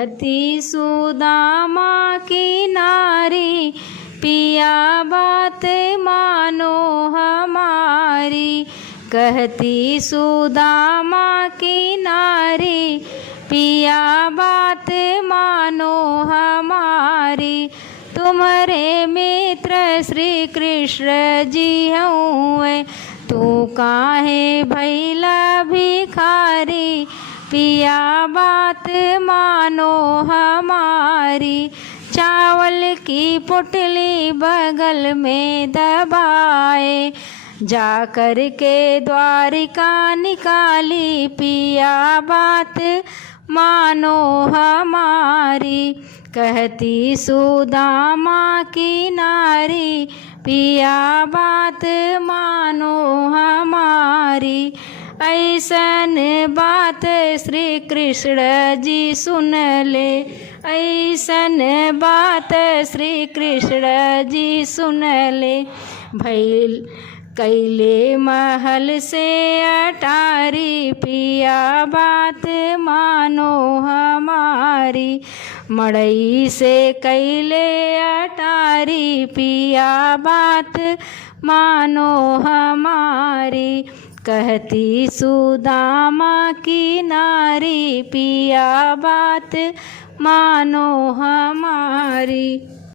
कहती सुदामा की नारी, पिया बात मानो हमारी। कहती सुदामा की नारी, पिया बात मानो हमारी। तुम्हारे मित्र श्री कृष्ण जी हुए, तू काहे भैला भिखारी। पिया बात मानो हमारी। चावल की पुटली बगल में दबाए, जा कर के द्वारिका निकाली। पिया बात मानो हमारी। कहती सुदामा की नारी, पिया बात मानो हमारी। ऐसन बात श्री कृष्ण जी सुन ले, ऐसन बात श्री कृष्ण जी सुन ले। भैल कैले महल से अटारी, पिया बात मानो हमारी। मड़ई से कैले अटारी, पिया बात मानो हमारी। कहती सुदामा की नारी, पिया बात मानो हमारी।